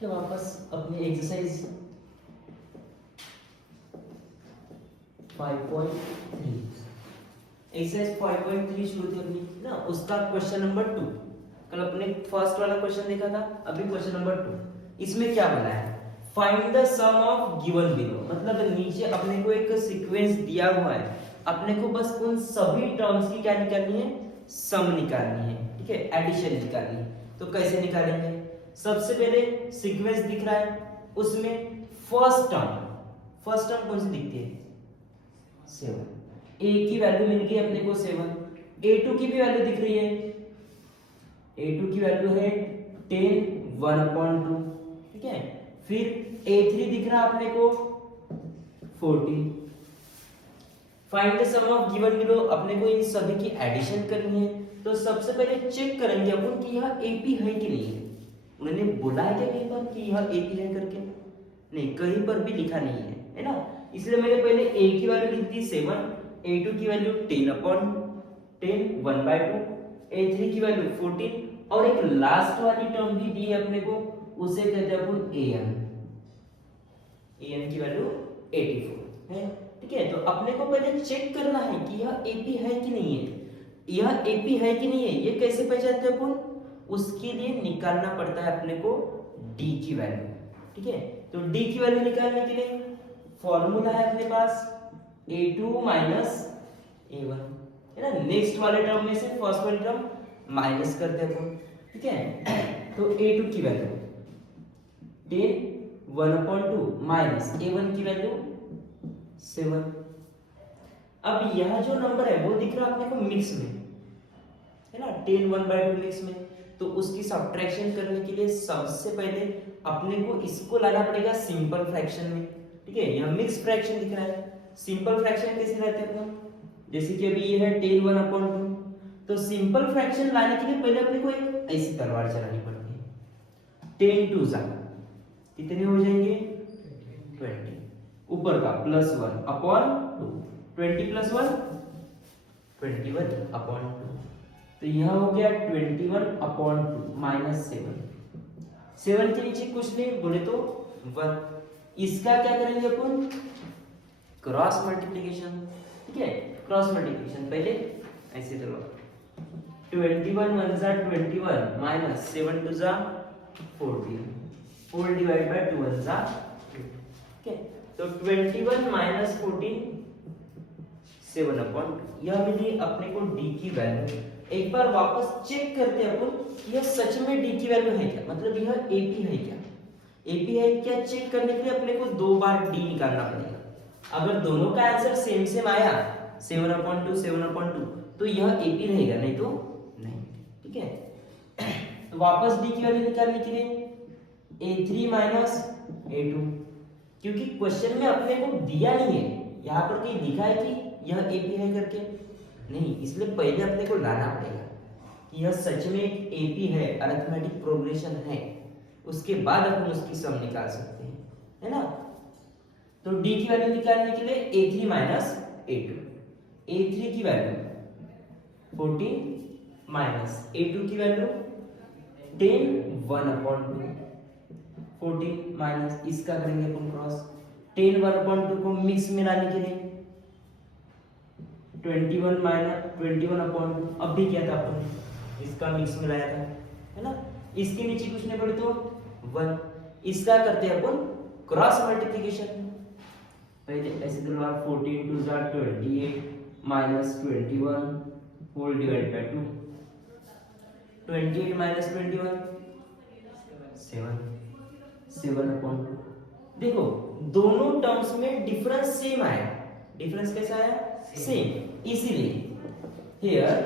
तो वापस अपनी एक्सरसाइज 5.3 एक्सरसाइज 5.3 शुरू थी अपनी ना, उसका क्वेश्चन नंबर 2। कल अपने फर्स्ट वाला क्वेश्चन देखा था, अभी क्वेश्चन नंबर 2। इसमें क्या बना है, find the sum of given below, मतलब नीचे अपने को एक सीक्वेंस दिया हुआ है, अपने को बस उन सभी टर्म्स की क्या निकालनी है, सम निकालनी है, ठीक है, एडिशन निकालनी है। तो कैसे निकालेंगे, सबसे पहले सीक्वेंस दिख रहा है, उसमें फर्स्ट टर्म कौन सी दिखती है, 7। ए की वैल्यू मिल गई अपने को 7, a2 की भी वैल्यू दिख रही है, a2 की वैल्यू है 10 1/2, ठीक है। फिर a3 दिख रहा अपने को 14। Find the sum of given below, अपने को इन सभी की एडिशन करनी है। तो सबसे पहले चेक करेंगे अपन कि यह एपी है कि नहीं है। उन्होंने बोला है क्या कहीं पर कि यह एपी है करके, नहीं, कहीं पर भी लिखा नहीं है ना। इसलिए मैंने पहले a की वैल्यू लिख दी 7, a2 की वैल्यू 10/10 1/2, a3 की वैल्यू 14 और एक लास्ट वाली टर्म भी दी है अपने को, उसे कहते हैं अपन an की वैल्यू 84 है, ठीक है। तो अपने को पहले चेक करना है कि यह एपी है कि नहीं है, यह एपी है कि नहीं है, ये कैसे पहचानते हैं अपन, उसके लिए निकालना पड़ता है अपने को डी की वैल्यू, ठीक है। तो डी की वैल्यू निकालने के लिए फॉर्मूला है अपने पास a2 माइनस a1, है ना। नेक्स्ट वाले टर्म में से फर्स्ट वाली टर्म माइनस करते हैं अपन, ठीक है। तो a2 की वैल्यू 10 1/2 माइनस a1 की वैल्यू 7। अब यह जो नंबर है वो दिख रहा है अपने को मिक्स में, है ना, 10 1/2 मिक्स में। तो उसकी सब्ट्रैक्शन करने के लिए सबसे पहले अपने को इसको लाना पड़ेगा सिंपल फ्रैक्शन में, ठीक है। यह मिक्स फ्रैक्शन दिख रहा है, सिंपल फ्रैक्शन कैसे लाते हैं अपन, जैसे कि अभी ये है 10 1/2, तो सिंपल फ्रैक्शन लाने के लिए पहले अपने को एक ऐसी तलवार चलानी पड़ती है, 10 2 कितने हो जाएंगे 20, ऊपर का +1/2, 20 + 1 21/2, तो यह हो गया 21/2 माइनस 7 के नीचे कुछ नहीं बोले तो 1। इसका क्या करेंगे अपन, क्रॉस मल्टीप्लिकेशन, ठीक है। क्रॉस मल्टीप्लिकेशन पहले ऐसे करो, 21 1 जा 21 माइनस 7 2 जा 14 होल डिवाइड बाय 2 1 जा, ठीक है। तो 21 माइनस 14 7/2, यह मिली अपने को डी की वैल्यू। एक बार वापस चेक करते हैं अपन यह सच में डी की वैल्यू है क्या, मतलब यह एपी है क्या, एपी है क्या चेक करने के लिए अपने को 2 बार डी निकालना पड़ेगा। अगर दोनों का आंसर सेम सेम आया 7/2 7/2 तो यह एपी रहेगा, नहीं तो नहीं, ठीक है। तो वापस डी की वैल्यू निकालने के लिए a3 माइनस a2, क्योंकि क्वेश्चन में अपने को दिया नहीं है, यहाँ पर कहीं लिखा है कि यह एपी है करके नहीं, इसलिए पहले अपने को लाना पड़ेगा कि यह सच में एक एपी है, अरिथमेटिक प्रोग्रेशन है, उसके बाद अपन उसकी सम निकाल सकते हैं, है ना। तो डी की वैल्यू निकालने के लिए a3 माइनस a2, a3 की वैल्यू 14 माइनस a2 की वैल्यू 10 1/2, 14 माइनस इसका करेंगे अपन क्रॉस, 10 1/2 को मिक्स में लाने के लिए 21 माइनस 21/2, अब भी किया था अपन, इसका मिक्स में लाया था, है ना। इसके नीचे कुछ नहीं पड़े तो 1, इसका करते हैं अपन क्रॉस मल्टीप्लिकेशन, पहले ऐसे करवा 14 2 जा 28 minus 21 whole divide by 2, 28 minus 21 7/2। देखो दोनों टर्म्स में डिफरेंस सेम आया, डिफरेंस कैसा आया, सेम, इसीलिए here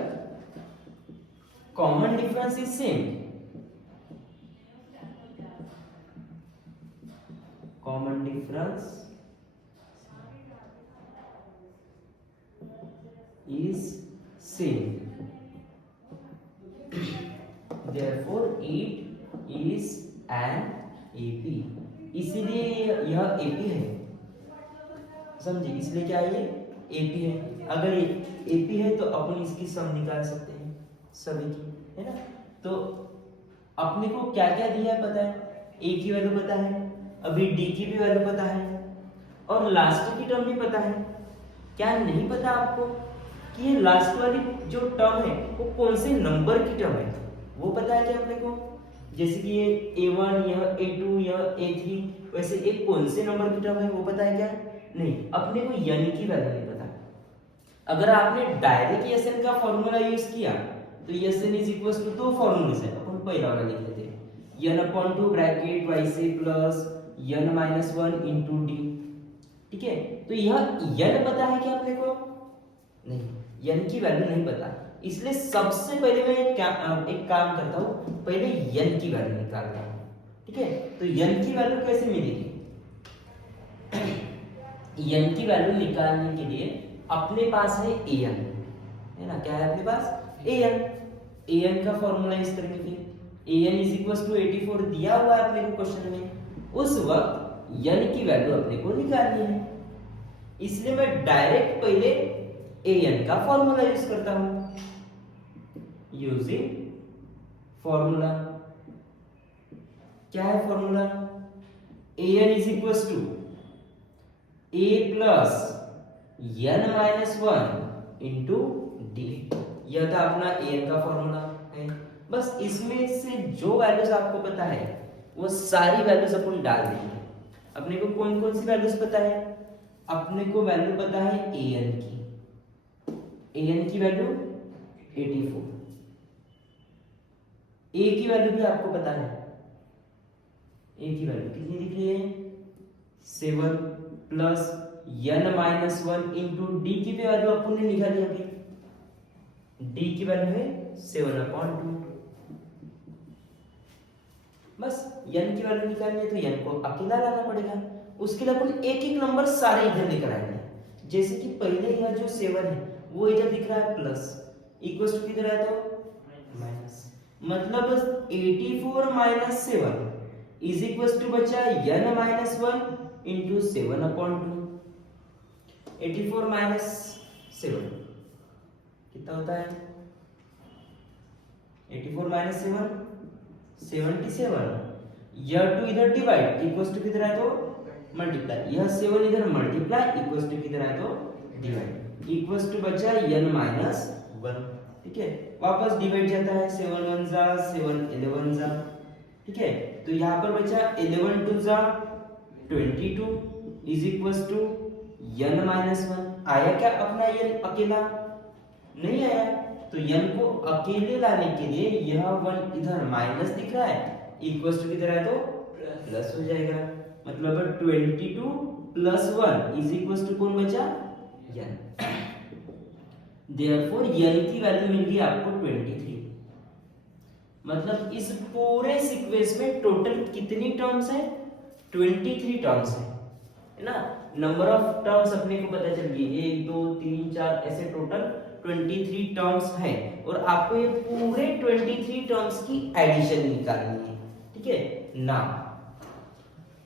common difference is same, common difference is same, therefore it is an AP, इसीलिए यह AP है, समझे, इसलिए क्या है ये AP है। अगर ये AP है तो अपन इसकी सम निकाल सकते हैं सभी की, है ना। तो अपने को क्या क्या दिया है पता है, ए की वैल्यू पता है, अभी डी की भी वैल्यू पता है और लास्ट की टर्म भी पता है। क्या नहीं पता आपको कि ये लास्ट वाली जो टर्म है वो कौन से नंबर की टर्म है, वो पता है क्या अपने को? जैसे कि ये a1, यह a2, यह a3, वैसे एक कौन से नंबर की टर्म है वो पता है क्या? नहीं, अपने को n की वैल्यू नहीं पता। अगर आपने डायरेक्ट Sn का फॉर्मूला यूज किया तो Sn इज इक्वल टू दो फॉर्मूले है, अपन पहला वाला लिख लेते हैं, n upon 2 bracket yc plus n minus 1 into d। ठीक है, तो यह n पता है क्या अपने को? नहीं, n की वैल्यू नहीं पता, इसलिए सबसे पहले मैं एक काम करता हूं, पहले n की वैल्यू निकालता हूं। ठीक है, तो n की वैल्यू कैसे मिलेगी? n की वैल्यू निकालने के लिए अपने पास है an, है ना? क्या है अपने पास? an का फॉर्मूला इस तरह की an इज इक्वल टू 84 दिया हुआ है अपने को क्वेश्चन में। उस वक्त n की वैल्यू अपने को निकालनी है, इसलिए मैं डायरेक्ट पहले an का फॉर्मूला यूज करता हूं। यूजिंग फॉर्मूला, क्या है formula? an is equal to a plus n minus 1 into D. यह था अपना an का फॉर्मूला है। बस इसमें से जो वैल्यूज आपको पता है वो सारी वैल्यूज अपन डाल देंगे। अपने को कौन कौन सी वैल्यूज पता है? अपने को वैल्यू पता है an की वैल्यू 84, a की वैल्यू भी आपको पता है, a की वैल्यू कितनी दिख रही है? 7 plus n minus 1 into D की भी वैल्यू अपन ने निकाली अभी, d की वैल्यू है 7/2। बस n की वैल्यू निकालनी है तो n को अकेला लाना पड़ेगा, उसके लिए अपन एक एक नंबर सारे इधर लेकर आएंगे। जैसे कि पहले यह जो 7 है वो इधर दिख रहा है प्लस, इक्वल टू किधर है तो माइनस, मतलब 84 माइनस 7 इज इक्वल टू बचा n माइनस 1 इंटू 7/2। 84 माइनस 7 कितना होता है? 84 माइनस 7 77। यह 2 इधर डिवाइड, इक्वल टू किधर है तो मल्टीप्लाई, यह 7 इधर मल्टीप्लाई, इक्वल टू किधर है तो डिवाइड, इक्वल टू बचा n माइनस 1। ठीक है, वापस डिवाइड जाता है, 7 1 जा 7 11 जा। ठीक है, तो यहाँ पर बचा 11 2 जा 22 is equal to n minus 1। आया क्या अपना n अकेला? नहीं आया, तो n को अकेले लाने के लिए यह 1 इधर माइनस दिख रहा है, इक्वल टू किधर है तो प्लस हो जाएगा, मतलब 22 प्लस 1 इज इक्वल टू कौन बचा? n। देयरफॉर n की वैल्यू मिल गई आपको 23। मतलब इस पूरे सीक्वेंस में टोटल कितनी टर्म्स है? 23 टर्म्स है ना? नंबर ऑफ टर्म्स अपने को पता चल गई, 1 2 3 4 ऐसे टोटल 23 टर्म्स हैं और आपको ये पूरे 23 टर्म्स की एडिशन निकालनी है। ठीक है ना?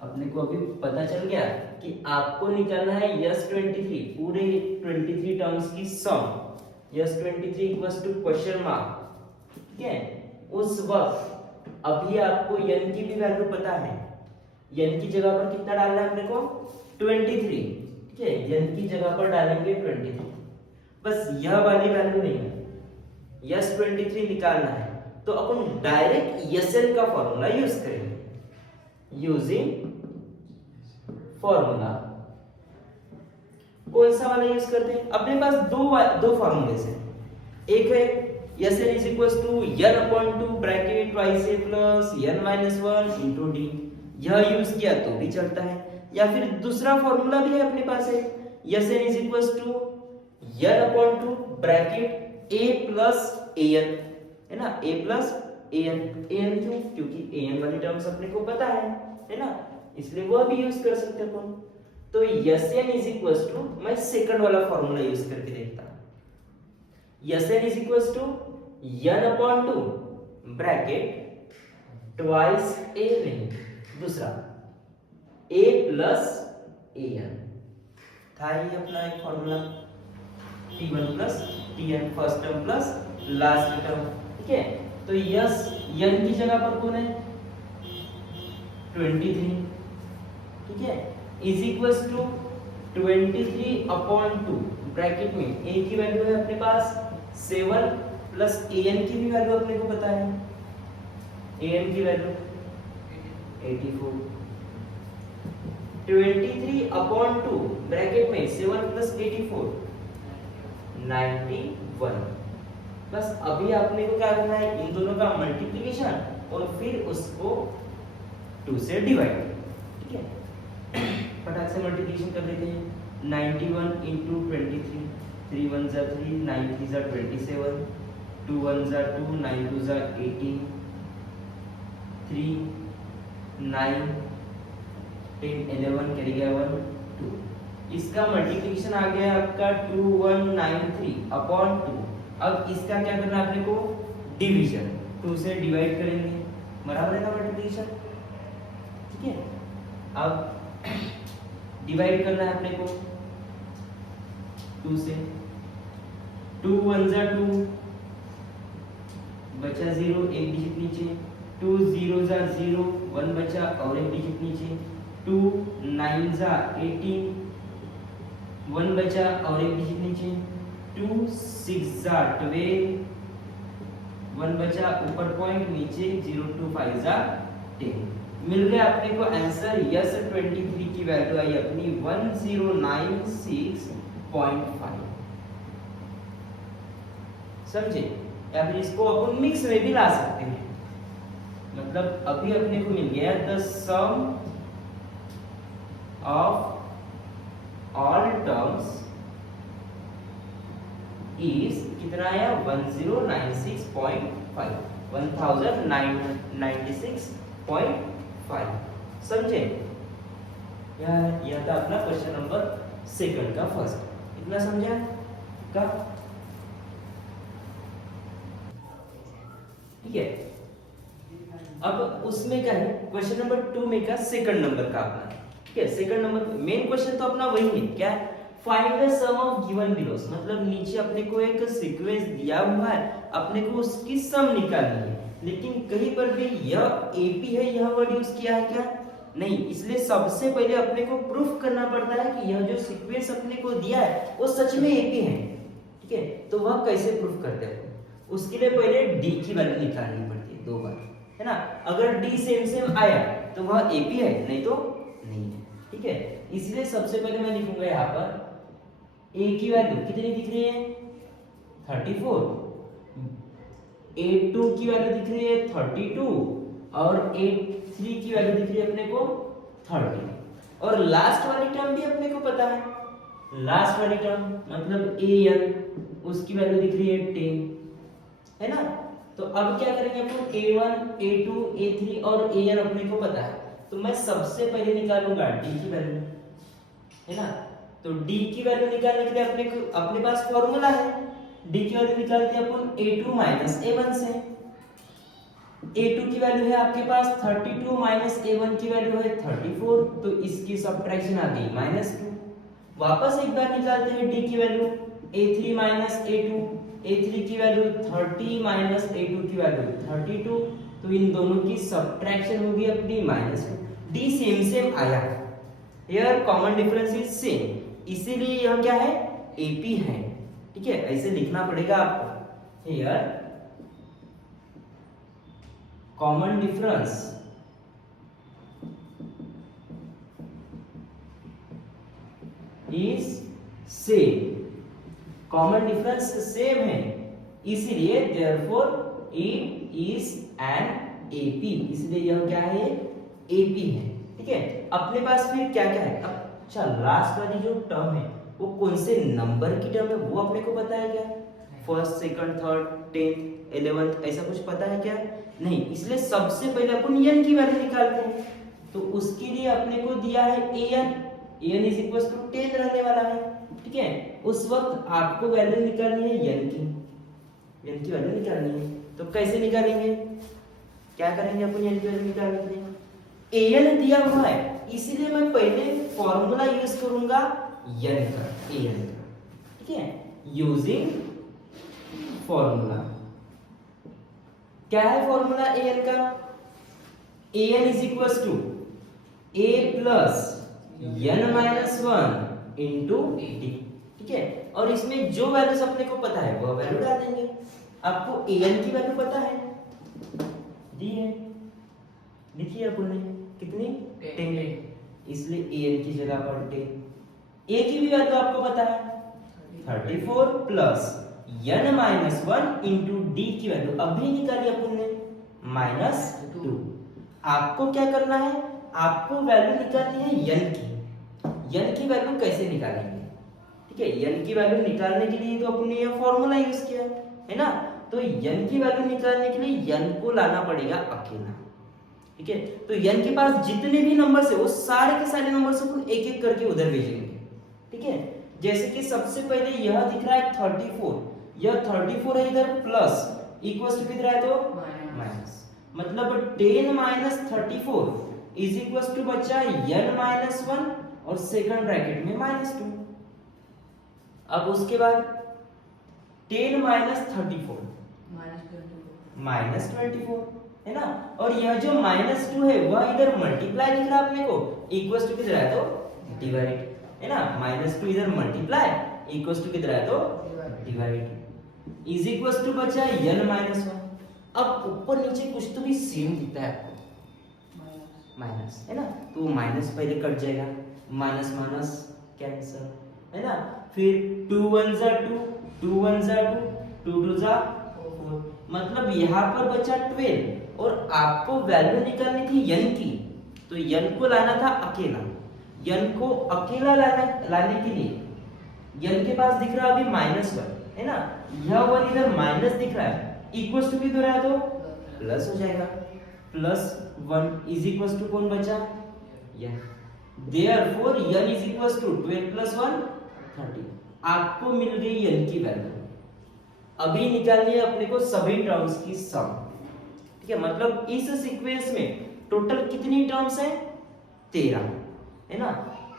अपने को अभी पता चल गया कि आपको निकालना है S23 पूरे 23 टर्म्स की sum, S23 equals to question mark. ठीक है, उस वक्त अभी आपको n की भी वैल्यू पता है, n की जगह पर कितना डालना है अपने को? 23। ठीक है, n की जगह पर डालेंगे 23, बस यह वाली वैल्यू नहीं है, S23 निकालना है तो अपन डायरेक्ट Sn का फॉर्मूला यूज करेंगे। यूजिंग फॉर्मूला कौन सा वाला यूज करते हैं? अपने पास दो फॉर्मूले हैं, एक है Sn is equal to n/2 bracket yc plus n minus 1 into D, यह यूज किया तो भी चलता है, या फिर दूसरा फॉर्मूला भी है अपने पास है Sn is equal to n/2 bracket a plus an, है ना? a प्लस an, an क्यों? क्योंकि an वाली टर्म्स अपने को पता है ना? इसलिए वह भी यूज कर सकते हैं अपन। तो Sn इज इक्वल टू, मैं सेकंड वाला फॉर्मूला यूज करके देखता हूं। Sn is equal to n/2 bracket twice a, नहीं दूसरा a प्लस an था, ये अपना एक formula t1 plus tn, first term plus last term. ठीक है, तो यस n की जगह पर कौन है? 23, ठीक है, इज इक्वल्स टू 23/2 ब्रैकेट में a की वैल्यू है अपने पास 7 प्लस an की भी वैल्यू अपने को पता है, an की वैल्यू 84, 23/2 ब्रैकेट में 7 प्लस 84 91। बस अभी आपने को क्या करना है, इन दोनों का मल्टीप्लिकेशन और फिर उसको 2 से डिवाइड, ठीक है। फटाक से मल्टीप्लिकेशन कर लेते हैं, 91 इंटू 23, 3 1 जा 3, 9 3 जा 27, 2 1 जा 2, 9 2 जा 18, 3 9 10 11 कैरी गया 1 2। इसका मल्टीप्लिकेशन आ गया आपका 2193/2। अब इसका क्या करना है अपने को, डिवीजन, 2 से डिवाइड करेंगे, बराबर है ना मल्टीप्लिकेशन, ठीक है। अब डिवाइड करना है अपने को 2 से, 2 1 जा 2, बचा 0 एक डिजिट नीचे, 2 0 जा 0, 1 बचा और एक डिजिट नीचे, 2 9 जा 18, 1 बचा और एक डिजिट नीचे, 2 6 जा 12, 1 बचा ऊपर पॉइंट नीचे, 0 2 5 जा 10। मिल गया अपने को आंसर, यस 23 की वैल्यू आई अपनी 1096.5। समझे, या फिर इसको अपन मिक्स में भी ला सकते हैं, मतलब अभी अपने को मिल गया the sum of all terms is कितना आया 1096.5, 1096.5। समझे, यह था अपना क्वेश्चन नंबर 2 का फर्स्ट, इतना समझा का, ठीक है। अब उसमें क्या है, क्वेश्चन नंबर 2 में का सेकंड नंबर का अपना, ठीक है। सेकंड नंबर मेन क्वेश्चन तो अपना वही है, क्या है, find the sum of given below, मतलब नीचे अपने को एक सीक्वेंस दिया हुआ है, अपने को उसकी सम निकालनी है, लेकिन कहीं पर भी यह एपी है यह वर्ड यूज किया है क्या, नहीं, इसलिए सबसे पहले अपने को प्रूफ करना पड़ता है कि यह जो सीक्वेंस अपने को दिया है वो सच में एपी है, ठीक है। तो वह कैसे प्रूफ करते हैं, उसके लिए पहले डी की वैल्यू निकालनी पड़ती है 2 बार, है ना। अगर डी सेम सेम आया तो वह एपी है, नहीं तो नहीं है, ठीक है। इसलिए सबसे पहले मैं लिखूंगा यहाँ पर ए की वैल्यू कितनी दिख रही है 34, A2 की वैल्यू दिख रही है 32 और A3 की वैल्यू दिख रही है अपने को 30, और लास्ट वाली टर्म भी अपने को पता है, लास्ट वाली टर्म मतलब an, उसकी वैल्यू दिख रही है 10, है ना। तो अब क्या करेंगे अपन, a1 a2 a3 और an अपने को पता है, तो मैं सबसे पहले निकालूंगा d की वैल्यू, है ना। तो d की वैल्यू निकालने के लिए अपने पास फॉर्मूला है, d की वैल्यू निकालते हैं अपन a2 माइनस a1 से, a2 की वैल्यू है आपके पास 32 माइनस a1 की वैल्यू है 34, तो इसकी सब्ट्रैक्शन आ गई -2। वापस एक बार निकालते हैं d की value, a3 minus a2, a3 की वैल्यू 30 माइनस a2 की वैल्यू 32, तो इन दोनों की सब्ट्रैक्शन होगी अपनी -2। d सेम सेम आया, here common difference is same, इसीलिए यह क्या है AP है, ठीक है। ऐसे लिखना पड़ेगा आपको, here common difference is same, common difference same है, इसीलिए therefore it is an AP, इसलिए यह क्या है AP है, ठीक है। अपने पास फिर क्या क्या है, अच्छा लास्ट वाली जो टर्म है वो कौन से नंबर की टर्म है वो अपने को पता है क्या, first second third 10th 11th ऐसा कुछ पता है क्या, नहीं, इसलिए सबसे पहले अपन n की वैल्यू निकालते हैं, तो उसके लिए अपने को दिया है an इज इक्वल टू 10 रहने वाला है, ठीक है। उस वक्त आपको वैल्यू निकालनी है n की वैल्यू निकालनी है, तो कैसे निकालेंगे, क्या करेंगे अपन n की वैल्यू निकालने के लिए, an दिया हुआ है इसीलिए मैं पहले फॉर्मूला यूज करूंगा n का, an का, ठीक है, यूजिंग फॉर्मूला। क्या है फॉर्मूला an का, an is equal to a plus n minus one into D, ठीक है। और इसमें जो वैल्यूज अपने को पता है वो वैल्यू डाल देंगे। आपको an की वैल्यू पता है, दी है, लिखिए अपन ने कितनी 10, इसलिए an की जगह पर 10। a की भी वैल्यू आपको पता है 34 plus n minus one into D की वैल्यू अभी निकाली अपन ने -2। आपको क्या करना है, आपको वैल्यू निकालनी है n की। n की वैल्यू कैसे निकालेंगे, ठीक है। n की वैल्यू निकालने के लिए तो अपन ने यह फॉर्मूला यूज किया है ना। तो n की वैल्यू निकालने के लिए n को लाना पड़ेगा अकेला, ठीक है। तो n के पास जितने भी नंबर्स है वो सारे के सारे नंबर्स को एक एक करके उधर भेजेंगे, ठीक है। जैसे कि सबसे पहले यह दिख रहा है 34, यह 34 है इधर प्लस इक्वल्स टू किधर है तो माइनस, मतलब 10 माइनस 34 इज इक्वल्स टू बचा n माइनस वन और सेकंड ब्रैकेट में -2। अब उसके बाद 10 माइनस 34 -24 है ना। और यह जो -2 है वह इधर मल्टीप्लाई दिख रहा है अपने को, इक्वल्स टू किधर है तो डिवाइड है ना। -2 इधर मल्टीप्लाई इक्वल्स टू किधर है तो डिवाइड इज इक्वल्स टू बचा n माइनस वन। अब ऊपर नीचे कुछ तो भी सेम दिखता है आपको, माइनस है ना, तो माइनस पहले कट जाएगा, माइनस माइनस कैंसिल है ना। फिर 2 1 जा 2, 2 1 जा 2, 2 2 जा 4, मतलब यहाँ पर बचा 12 और आपको वैल्यू निकालनी थी n की, तो n को लाना था अकेला। n को अकेला लाने के लिए n के पास दिख रहा है अभी -1 है ना, यह वन इधर माइनस दिख रहा है, इक्वल्स टू किधर है तो प्लस हो जाएगा, +1 इज इक्वल्स टू कौन बचा n, therefore n is equals to 12 + 1 30। आपको मिल गई n की वैल्यू। अभी निकालनी है अपने को सभी टर्म्स की सम, ठीक है। मतलब इस सीक्वेंस में टोटल कितनी टर्म्स है 13 है ना।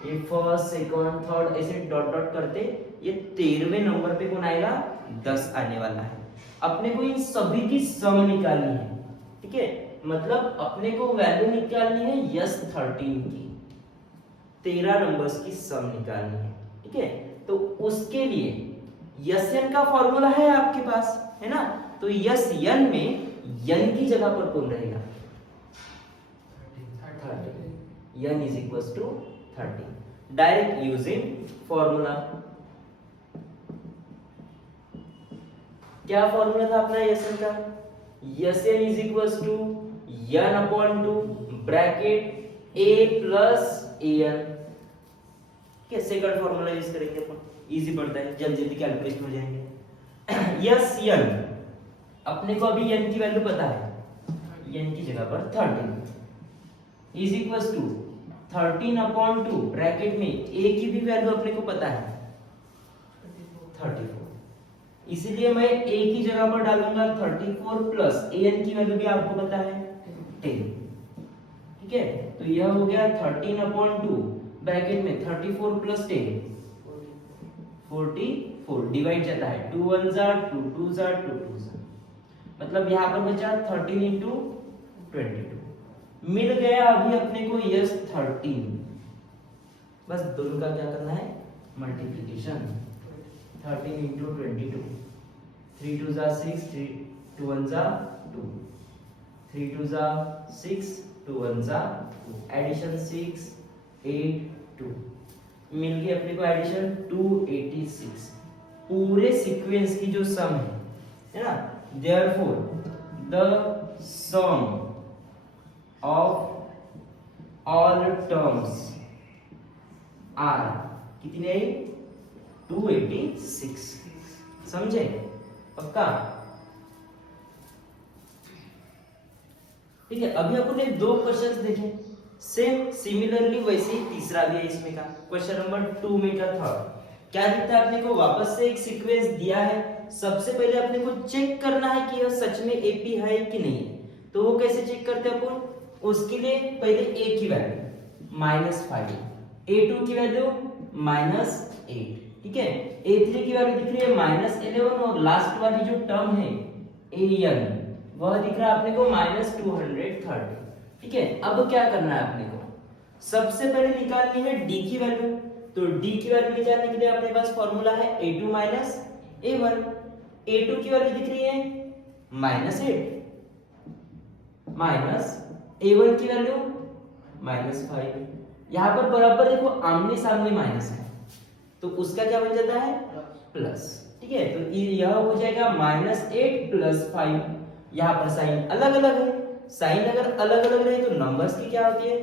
ये फर्स्ट सेकंड थर्ड ऐसे डॉट डॉट करते ये 13वें नंबर पे कौन आएगा 10 आने वाला है। अपने को इन सभी की सम निकालनी है, ठीक है। मतलब अपने को वैल्यू निकालनी है यस 13 की, 13 नंबर्स की सम निकालनी है, ठीक है। तो उसके लिए यस एन का फॉर्मूला है आपके पास है ना, तो यस एन में n की जगह पर कौन रहेगा 30, n is equals to 30 direct using formula. क्या फॉर्मूला था अपना यस एन का, S n is equals to n upon 2 bracket a plus an, ठीक है। सेकंड फॉर्मूला यूज करेंगे अपन, इजी पड़ता है, जल्दी जल्दी कैलकुलेशन हो जाएंगे। यस n अपने को अभी n की वैल्यू पता है, n की जगह पर 13 is equals to 13 upon 2 bracket में a की भी वैल्यू अपने को पता है 34, इसीलिए मैं a की जगह पर डालूंगा 34 प्लस an की वैल्यू भी आपको पता है 10, ठीक है। तो यह हो गया 13 अपॉन 2 ब्रैकेट में 34 प्लस 10 44 डिवाइड जाता है 2 1 जा 2 2 जा 2 2 जा, मतलब यहाँ पर बचा 13 इंटू 22 मिल गया अभी अपने को यस 13। बस दोनों का क्या करना है मल्टीप्लिकेशन, 13 इंटू 22, 3 2 जा 6, 3 2 1 जा 2, 3 2 जा 6, 2 1 जा 2, एडिशन 6 8 2 मिल गई अपने को एडिशन 286। पूरे सीक्वेंस की जो सम है ना, therefore the sum of all terms are कितनी आई 286, समझे पक्का, ठीक है। अभी अपन ने दो क्वेश्चंस देखे, सेम सिमिलरली वैसे ही तीसरा भी है इसमें का, क्वेश्चन नंबर 2 में का था। क्या दिखता है अपने को, वापस से एक सीक्वेंस दिया है, सबसे पहले अपने को चेक करना है कि यह सच में एपी है कि नहीं है। तो वो कैसे चेक करते हैं अपन, उसके लिए पहले a की वैल्यू -5, a2 की वैल्यू -8, ठीक है। a3 की वैल्यू दिख रही है -11 और लास्ट वाली जो टर्म है an वह दिख रहा है अपने को -230, ठीक है। अब क्या करना है अपने को, सबसे पहले निकालनी है डी की वैल्यू। तो डी की वैल्यू निकालने के लिए अपने पास फॉर्मूला है a2 माइनस a1। a2 की वैल्यू दिख रही है -8 माइनस a1 की वैल्यू -5। यहाँ पर बराबर देखो आमने सामने माइनस है, तो उसका क्या बन जाता है प्लस। ठीक है, तो यह हो जाएगा -8 + 5। यहाँ पर साइन अलग अलग है, साइन अगर अलग अलग रहे तो नंबर्स की क्या होती है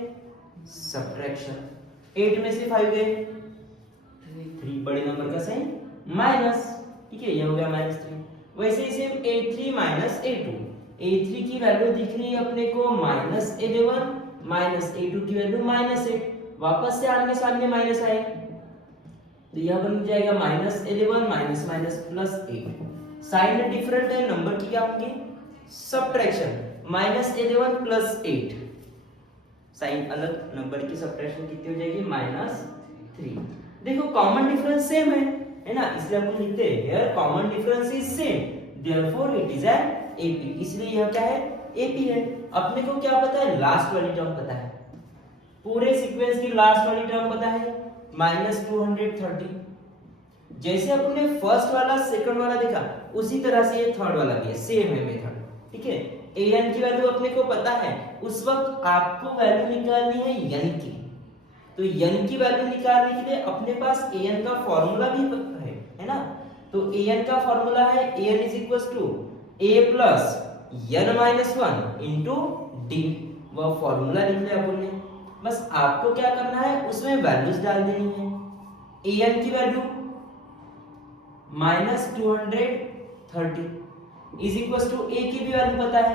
सब्ट्रैक्शन। 8 में से 5 गए 3, बड़े नंबर का साइन माइनस। ठीक है, यह हो गया -3। वैसे ही same a3 minus a2। a3 की वैल्यू दिख रही है अपने को -11 माइनस a2 की वैल्यू -8। वापस से आमने सामने माइनस आए तो यह बन जाएगा -11 माइनस माइनस +8। साइन डिफरेंट है, नंबर की क्या होगी सब्ट्रैक्शन। -11 + 8 साइन अलग, नंबर की सब्ट्रैक्शन कितनी हो जाएगी -3। देखो कॉमन डिफरेंस सेम है ना, इसलिए हम लिखते हैं here common difference is same therefore it is an AP. इसलिए यह क्या है एपी है। अपने को क्या पता है लास्ट वाली टर्म पता है, पूरे सीक्वेंस की लास्ट वाली टर्म पता है -230। जैसे अपने फर्स्ट वाला सेकंड वाला देखा उसी तरह से ये थर्ड वाला भी है, सेम है मेथड। ठीक है, an की वैल्यू अपने को पता है, उस वक्त आपको वैल्यू निकालनी है n की। तो n की वैल्यू निकालने के लिए अपने पास an का फॉर्मूला भी है ना। तो an का फॉर्मूला है an a + n-1 into d। वह फॉर्मूला लिख लिया अपन ने, बस आपको क्या करना है उसमें वैल्यूज डाल देनी है। an की value -230 is equal to a की भी वैल्यू पता है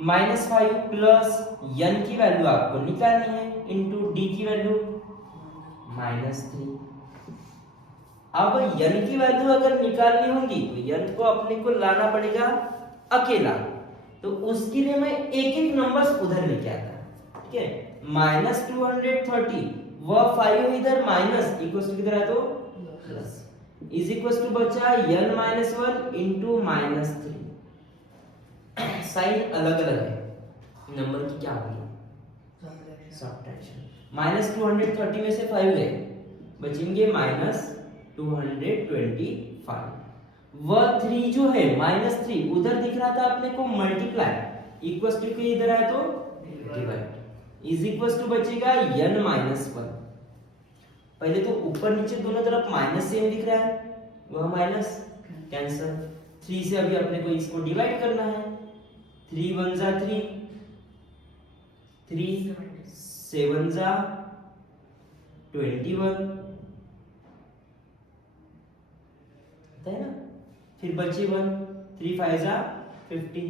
-5 प्लस n की वैल्यू आपको निकालनी है इनटू d की वैल्यू -3। अब n की वैल्यू अगर निकालनी होगी तो n को अपने को लाना पड़ेगा अकेला, तो उसके लिए मैं एक एक नंबर्स उधर लेके आता। ठीक है, -230 वह 5 इधर माइनस इक्वल टू किधर है तो प्लस इज इक्वल टू बचा n-1 इनटू -3। साइन अलग अलग है, नंबर की क्या होगी सब्ट्रैक्शन। -230 में से 5 गए बचेंगे -225। वह 3 जो है -3 उधर दिख रहा था अपने को मल्टीप्लाई इक्वल टू के इधर है तो डिवाइड इज इक्वल टू बचेगा n-1। पहले तो ऊपर नीचे दोनों तरफ माइनस सेम दिख रहा है, वह माइनस कैंसल। 3 से अभी अपने को इसको डिवाइड करना है, 3 1 जा 3, 3 7 जा 21 है ना, फिर बचे 1, 3 5 जा 50।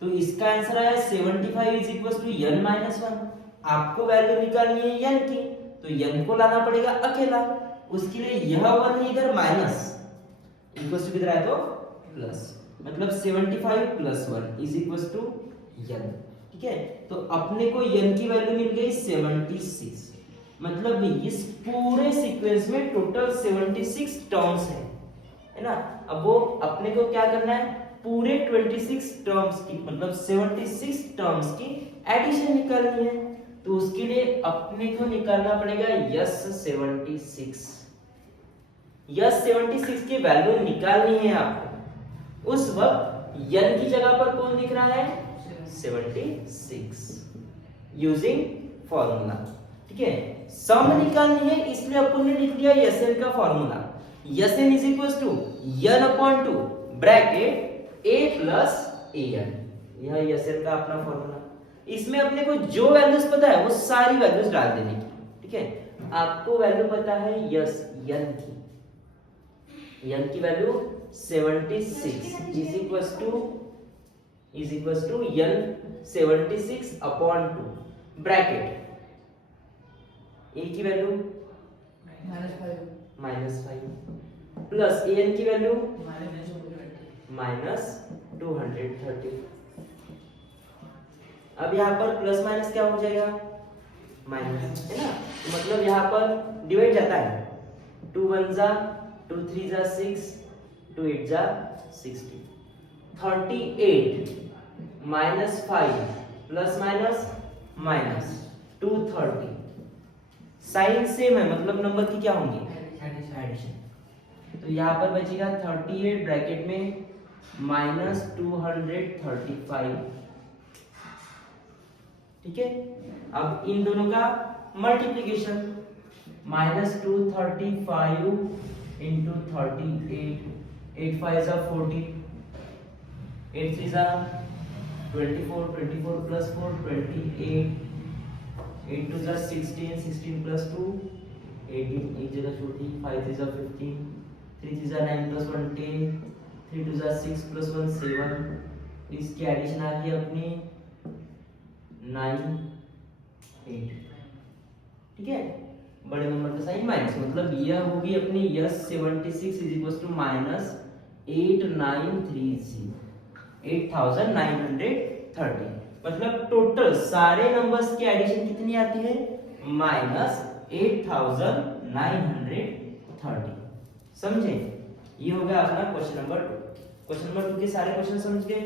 तो इसका आंसर आया 75 इज इक्वल टू n-1। आपको वैल्यू निकालनी है n की, तो n को लाना पड़ेगा अकेला, उसके लिए यह 1 इधर माइनस इक्वल टू किधर है तो प्लस, मतलब 75 + 1 इज इक्वल टू n। ठीक है, तो अपने को n की वैल्यू मिल गई 76। मतलब इस पूरे सीक्वेंस में टोटल 76 टर्म्स है ना। अब वो अपने को क्या करना है पूरे 26 टर्म्स की मतलब 76 टर्म्स की एडिशन निकालनी है, तो उसके लिए अपने को निकालना पड़ेगा यस 76 की वैल्यू निकालनी है आपको। उस वक्त n की जगह पर कौन दिख रहा है 76 यूजिंग फॉर्मूला। ठीक है, सम निकालनी है इसलिए अपन ने लिख दिया Sn का formula. Sn is equal to n/2 bracket a + an। यह Sn का अपना फॉर्मूला। इसमें अपने को जो वैल्यूज पता है वो सारी वैल्यूज डाल देने की। ठीक है, आपको वैल्यू पता है यस n की value 76 is equal to n 76/2 bracket a की वैल्यू -5 प्लस an की वैल्यू -230। अब यहाँ पर प्लस माइनस क्या हो जाएगा माइनस है ना, तो मतलब यहाँ पर डिवाइड जाता है 2 1 जा 2 3 जा 6 2 8 जा 60। 38 -5 plus minus minus 230, sign same है मतलब नंबर की क्या होंगी एडिशन। तो यहाँ पर बचेगा 38 ब्रैकेट में -235, ठीक है। अब इन दोनों का मल्टीप्लिकेशन, -235 इंटू 38, 8 5 जा 40, 8 3 जा 24, 24 प्लस 4 28, 8 2 जा 16, 16 प्लस 2 18, एक जगह छोटी, 5 3 जा 15, 3 3 जा 9 प्लस 1 10, 3 2 जा 6 प्लस 1 7, इसकी एडिशन आ गई अपनी 9 8, ठीक है। बड़े नंबर का साइन माइनस, मतलब यह होगी अपनी यस 76 इज इक्वल टू -8930, 8930, मतलब टोटल सारे नंबर्स की एडिशन कितनी आती है -8930, समझे। ये हो गया अपना क्वेश्चन नंबर 2। क्वेश्चन नंबर 2 के सारे क्वेश्चन समझ गए।